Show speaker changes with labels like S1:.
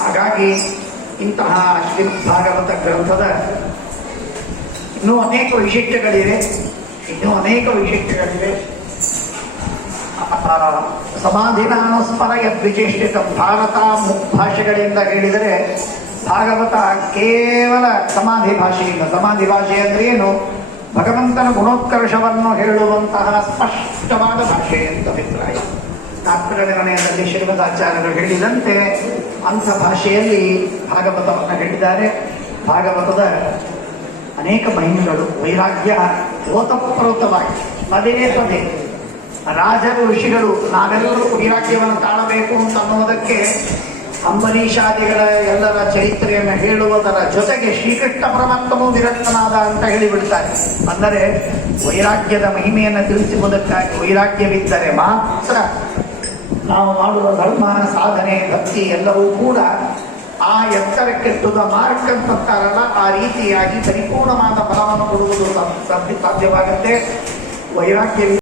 S1: ಹಾಗಾಗಿ ಇಂತಹ ಶ್ರೀಮದ್ ಭಾಗವತ ಗ್ರಂಥದ ಇನ್ನೂ ಅನೇಕ ವಿಶಿಷ್ಟಗಳಿವೆ ಇನ್ನೂ ಅನೇಕ ವಿಶಿಷ್ಟಗಳಿವೆ ಸಮಾಧಿನ ಸ್ಮರ ಯದ್ವಿಶೇಷಿತ ಭಾರತ ಭಾಷೆಗಳಿಂದ ಹೇಳಿದರೆ ಭಾಗವತ ಕೇವಲ ಸಮಾಧಿ ಭಾಷೆಯಿಂದ ಸಮಾಧಿ ಭಾಷೆ ಅಂದ್ರೆ ಏನು? ಭಗವಂತನ ಗುಣೋತ್ಕರ್ಷವನ್ನು ಹೇಳುವಂತಹ ಸ್ಪಷ್ಟವಾದ ಭಾಷೆ ಅಂತ ಅಭಿಪ್ರಾಯ. ತಾತ್ಪರ್ಯ ನಿರ್ಣಯದಲ್ಲಿ ಶ್ರೀಮದಾಚಾರ್ಯರು ಹೇಳಿದಂತೆ ಅಂಥ ಭಾಷೆಯಲ್ಲಿ ಭಾಗವತವನ್ನು ಹೇಳಿದ್ದಾರೆ. ಭಾಗವತದ ಅನೇಕ ಮಹಿಮೆಗಳು, ವೈರಾಗ್ಯ ಓತಪ್ರೋತವಾಗಿ ಪದೇ ಪದೇ ರಾಜರು, ಋಷಿಗಳು ನಾವೆಲ್ಲರೂ ವೈರಾಗ್ಯವನ್ನು ತಾಳಬೇಕು ಅಂತ ಅನ್ನೋದಕ್ಕೆ ಅಂಬರೀಷಾದಿಗಳ ಎಲ್ಲರ ಚರಿತ್ರೆಯನ್ನು ಹೇಳುವುದರ ಜೊತೆಗೆ ಶ್ರೀಕೃಷ್ಣ ಪರಮಾತ್ಮನು ವಿರಕ್ತನಾದ ಅಂತ ಹೇಳಿಬಿಡ್ತಾರೆ. ಅಂದರೆ ವೈರಾಗ್ಯದ ಮಹಿಮೆಯನ್ನು ತಿಳಿಸುವುದಕ್ಕಾಗಿ ವೈರಾಗ್ಯವಿದ್ದರೆ ಮಾತ್ರ ನಾವು ಮಾಡುವ ಧರ್ಮ ಸಾಧನೆ, ಭಕ್ತಿ ಎಲ್ಲವೂ ಕೂಡ ಆ ಎತ್ತರಕ್ಕೆಟ್ಟುದ ಮಾರ್ಕ್ ಅಂತಾರಲ್ಲ ಆ ರೀತಿಯಾಗಿ ಪರಿಪೂರ್ಣವಾದ ಫಲವನ್ನು ಕೊಡುವುದು ಸಾಧ್ಯ- ಸಾಧ್ಯವಾಗುತ್ತೆ. ವೈರಾಗ್ಯ